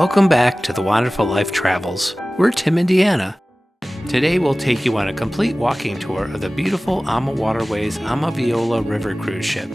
Welcome back to the Wanderfull Life Travels. We're Tim and Deanna. Today we'll take you on a complete walking tour of the beautiful AmaWaterways AmaViola River Cruise ship.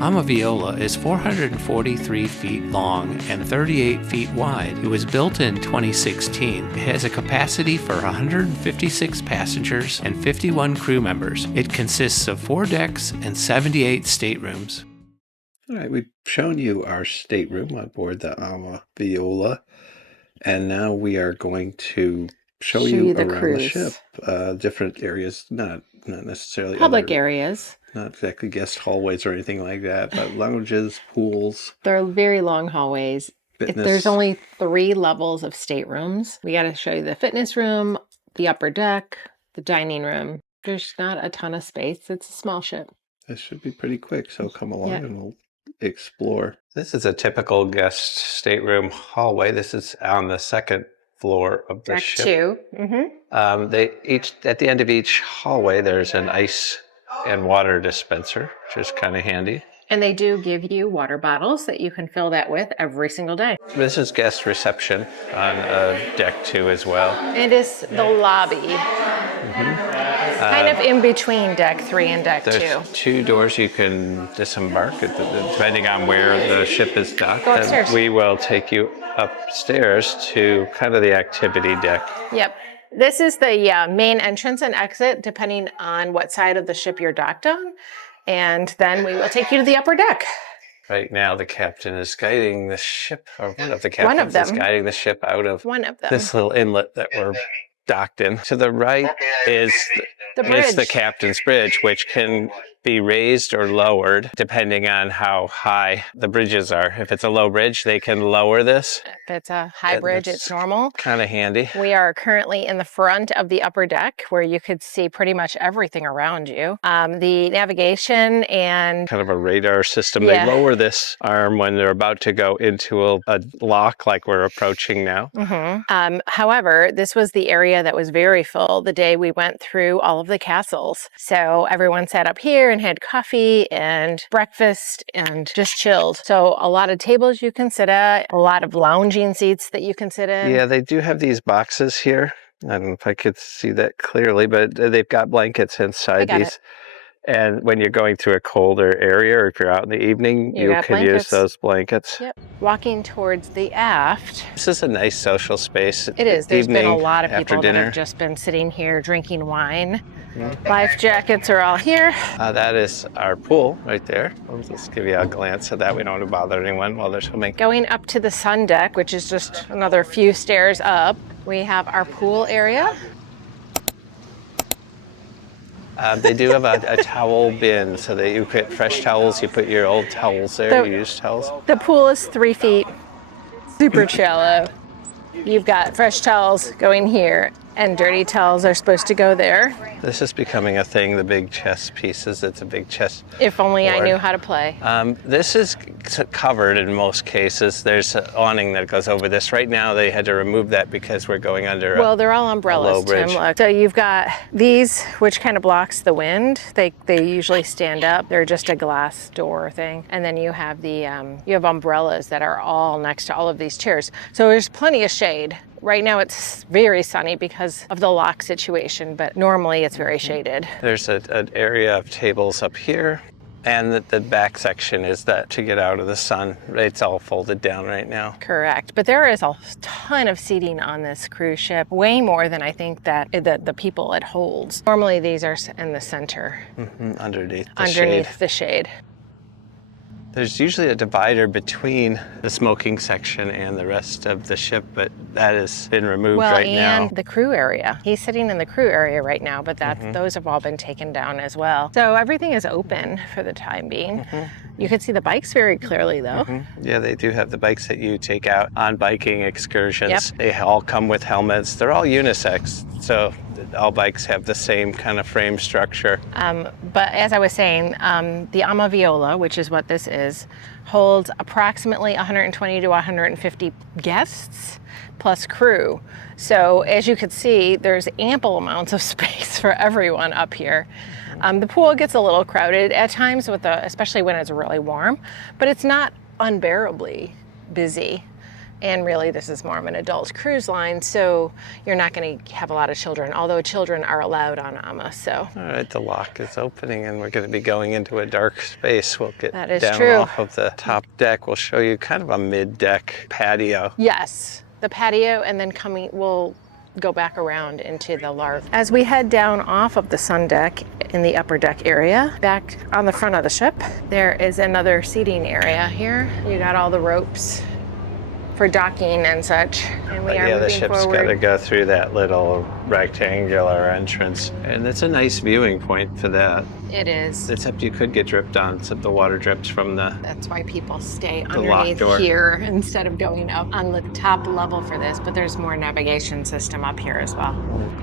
AmaViola is 443 feet long and 38 feet wide. It was built in 2016. It has a capacity for 156 passengers and 51 crew members. It consists of 4 decks and 78 staterooms. All right, we've shown you our stateroom on board the AmaViola, and now we are going to show you the around cruise. the ship, different areas, not necessarily Public areas. Not exactly guest hallways or anything like that, but lounges, pools. They're very long hallways. There's only 3 levels of staterooms. We got to show you the fitness room, the upper deck, the dining room. There's not a ton of space. It's a small ship. This should be pretty quick, so come along and we'll explore. This is a typical guest stateroom hallway. This is on the second floor of the ship. Deck 2. They each at the end of each hallway there's an ice and water dispenser, which is kind of handy. And they do give you water bottles that you can fill that with every single day. This is guest reception on deck 2 as well. It is the lobby. Kind of in between deck 3 and deck 2. There's 2 doors you can disembark depending on where the ship is docked. Go upstairs. And we will take you upstairs to kind of the activity deck. Yep. This is the main entrance and exit, depending on what side of the ship you're docked on. And then we will take you to the upper deck. Right now, the captain is guiding the ship, or one of the captains is guiding the ship out of this little inlet that we're docked in. To the right is the captain's bridge, which can be raised or lowered depending on how high the bridges are. If it's a low bridge, they can lower this. If it's a high bridge, it's normal. Kind of handy. We are currently in the front of the upper deck where you could see pretty much everything around you. The navigation and kind of a radar system. They lower this arm when they're about to go into a lock like we're approaching now. However, this was the area that was very full the day we went through all of the castles. So everyone sat up here and had coffee and breakfast and just chilled. So a lot of tables you can sit at, a lot of lounging seats that you can sit in. Yeah, they do have these boxes here. I don't know if I could see that clearly, but they've got blankets inside these. And when you're going through a colder area, or if you're out in the evening, you can use those blankets. Yep. Walking towards the aft. This is a nice social space. It is. There's been a lot of people that have just been sitting here drinking wine. Life jackets are all here. That is our pool right there. I'll just give you a glance at that. We don't want to bother anyone while they're swimming. Going up to the sun deck, which is just another few stairs up, we have our pool area. They do have a towel bin, so that you put fresh towels, you put your old towels there, used towels. The pool is 3 feet, super shallow. You've got fresh towels going here, and dirty towels are supposed to go there. This is becoming a thing, the big chess pieces. It's a big chess If only board. I knew how to play. This is covered in most cases. There's an awning that goes over this. Right now, they had to remove that because we're going under they're all umbrellas, Tim. Look. So you've got these, which kind of blocks the wind. They usually stand up. They're just a glass door thing. And then you have you have umbrellas that are all next to all of these chairs. So there's plenty of shade. Right now it's very sunny because of the lock situation, but normally it's very shaded. There's an area of tables up here, and the back section is that to get out of the sun. It's all folded down right now. Correct, but there is a ton of seating on this cruise ship, way more than I think that the people it holds. Normally these are in the center. Underneath the shade. There's usually a divider between the smoking section and the rest of the ship, but that has been removed right now. And the crew area. He's sitting in the crew area right now, but those have all been taken down as well. So everything is open for the time being. You can see the bikes very clearly, though. Yeah, they do have the bikes that you take out on biking excursions. They all come with helmets. They're all unisex, so all bikes have the same kind of frame structure. But as I was saying, the AmaViola, which is what this is, holds approximately 120 to 150 guests plus crew. So as you can see, there's ample amounts of space for everyone up here. The pool gets a little crowded at times, especially when it's really warm, but it's not unbearably busy. And really, this is more of an adult cruise line, so you're not going to have a lot of children, although children are allowed on Ama, so. All right, the lock is opening and we're going to be going into a dark space. We'll get That is down true. off of the top deck. We'll show you kind of a mid-deck patio. Yes, the patio, and then we'll go back around into the Lark. As we head down off of the sun deck in the upper deck area, back on the front of the ship, there is another seating area here. You got all the ropes for docking and such. And we are the ship's got to go through that little rectangular entrance. And it's a nice viewing point for that. It is. Except you could get dripped on, except the water drips from That's why people stay the underneath here instead of going up on the top level for this, but there's more navigation system up here as well.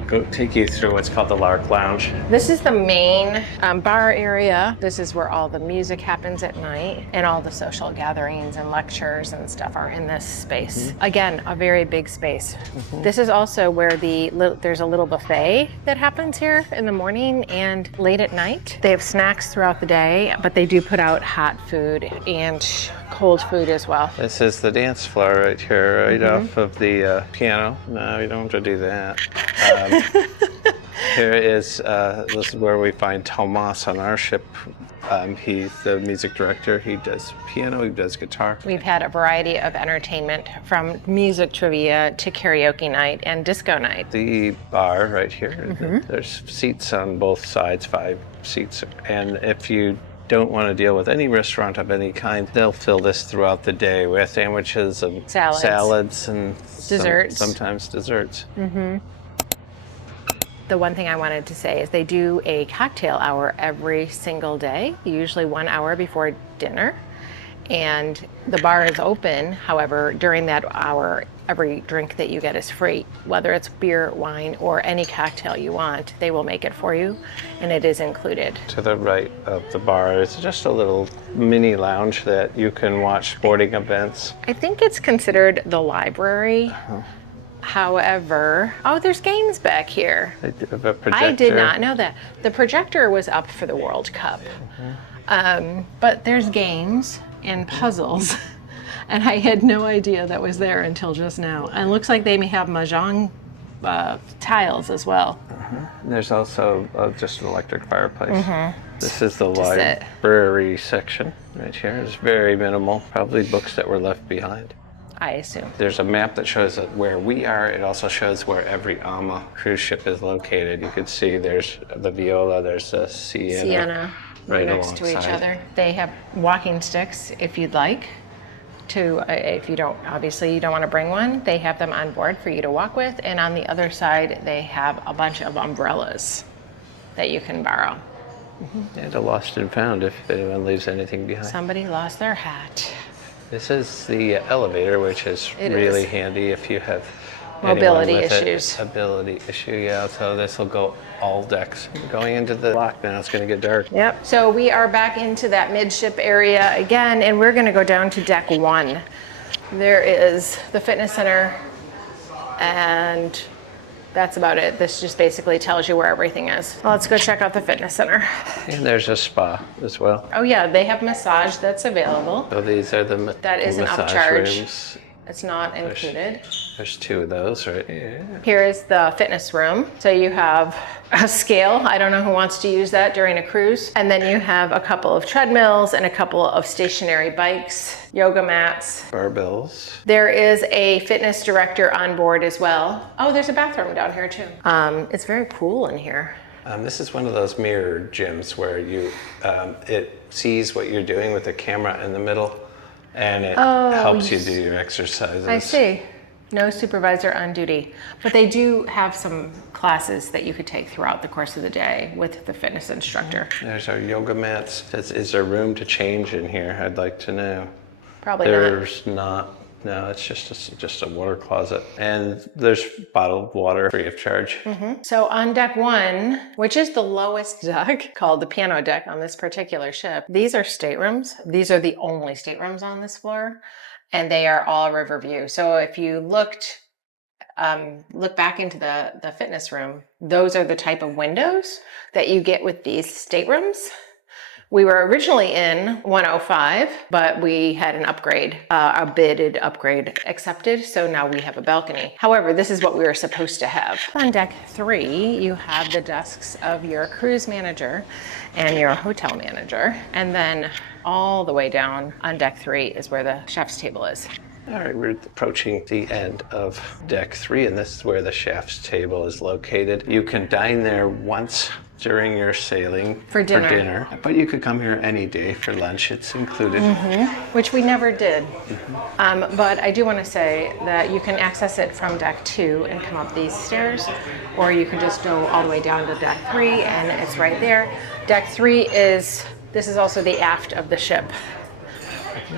Go take you through what's called the Lark Lounge. This is the main bar area. This is where all the music happens at night, and all the social gatherings and lectures and stuff are in this space. Mm-hmm. Again, a very big space. Mm-hmm. This is also where there's a little buffet that happens here in the morning and late at night. They have snacks throughout the day, but they do put out hot food and cold food as well. This is the dance floor right here, right off of the piano. No, you don't have to do that. Here is, this is where we find Tomas on our ship. He's the music director. He does piano, he does guitar. We've had a variety of entertainment from music trivia to karaoke night and disco night. The bar right here, there's seats on both sides, 5 seats. And if you don't want to deal with any restaurant of any kind, they'll fill this throughout the day with sandwiches and salads and desserts. Sometimes desserts. Mm-hmm. The one thing I wanted to say is they do a cocktail hour every single day, usually 1 hour before dinner. And the bar is open. However, during that hour, every drink that you get is free. Whether it's beer, wine, or any cocktail you want, they will make it for you, and it is included. To the right of the bar is just a little mini lounge that you can watch sporting events. I think it's considered the library. However, there's games back here. They do have a projector. I did not know that. The projector was up for the World Cup. But there's games and puzzles. And I had no idea that was there until just now. And it looks like they may have mahjong tiles as well. There's also just an electric fireplace. This is the library section right here. It's very minimal, probably books that were left behind. I assume. There's a map that shows where we are. It also shows where every Ama cruise ship is located. You can see there's the Viola, there's the Sienna right next to each other. They have walking sticks if you'd like to, if you don't, obviously you don't want to bring one, they have them on board for you to walk with. And on the other side, they have a bunch of umbrellas that you can borrow. And a lost and found if anyone leaves anything behind. Somebody lost their hat. This is the elevator, which is really handy if you have mobility issues. Ability issue, yeah. So this will go all decks. Going into the lock now, it's going to get dark. Yep. So we are back into that midship area again, and we're going to go down to deck 1. There is the fitness center, and that's about it. This just basically tells you where everything is. Well, let's go check out the fitness center. And there's a spa as well. Oh yeah, they have massage that's available. So these are the that is an massage upcharge. rooms. It's not included. There's 2 of those, right? Yeah. Here is the fitness room. So you have a scale. I don't know who wants to use that during a cruise. And then you have a couple of treadmills and a couple of stationary bikes, yoga mats. Barbells. There is a fitness director on board as well. Oh, there's a bathroom down here too. It's very cool in here. This is one of those mirror gyms where you it sees what you're doing with the camera in the middle. And it helps you do your exercises. I see. No supervisor on duty. But they do have some classes that you could take throughout the course of the day with the fitness instructor. There's our yoga mats. Is there room to change in here? I'd like to know. Probably There's not. No, it's just a water closet. And there's bottled water free of charge. So on deck 1, which is the lowest deck, called the piano deck on this particular ship, these are staterooms. These are the only staterooms on this floor, and they are all river view. So if you look back into the fitness room, those are the type of windows that you get with these staterooms, We were originally in 105, but we had an upgrade, a bidded upgrade accepted, so now we have a balcony. However, this is what we were supposed to have. On deck 3, you have the desks of your cruise manager and your hotel manager, and then all the way down on deck 3 is where the chef's table is. All right, we're approaching the end of deck 3, and this is where the chef's table is located. You can dine there once during your sailing for dinner, but you could come here any day for lunch. It's included. Which we never did. But I do want to say that you can access it from deck 2 and come up these stairs, or you can just go all the way down to deck 3 and it's right there. Deck 3 this is also the aft of the ship.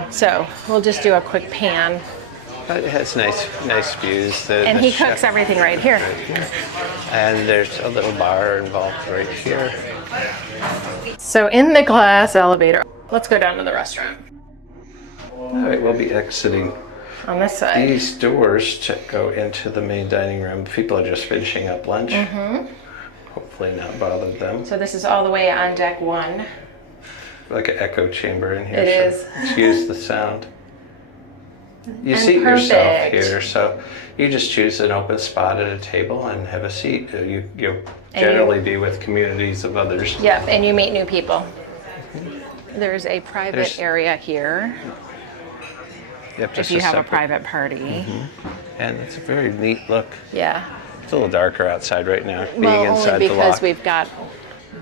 So we'll just do a quick pan. But it has nice views. And he cooks everything right here. And there's a little bar involved right here. So in the glass elevator, let's go down to the restaurant. All right, we'll be exiting on this side. These doors to go into the main dining room. People are just finishing up lunch. Hopefully not bother them. So this is all the way on deck 1. Like an echo chamber in here. It is. Excuse the sound. You seat yourself here, so you just choose an open spot at a table and have a seat. You'll generally be with communities of others. Yep, and you meet new people. There's a private area here. If you have a private party. And it's a very neat look. Yeah. It's a little darker outside right now, being well, inside only the because lock. we've got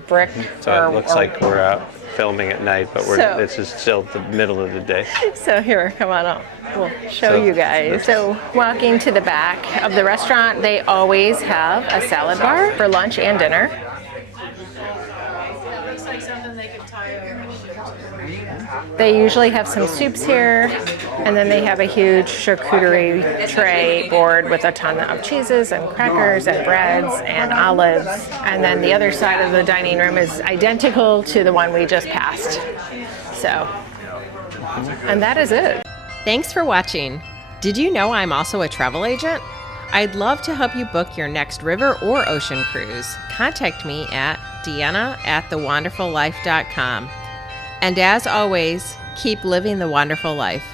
brick. So it looks like we're out filming at night, but this is still the middle of the day. So here, come on up. We'll show you guys. So walking to the back of the restaurant, they always have a salad bar for lunch and dinner. That looks like something they could tie over. They usually have some soups here, and then they have a huge charcuterie tray board with a ton of cheeses and crackers and breads and olives. And then the other side of the dining room is identical to the one we just passed. So, and that is it. Thanks for watching. Did you know I'm also a travel agent? I'd love to help you book your next river or ocean cruise. Contact me at Deanna@thewanderfullife.com. And as always, keep living the wonderful life.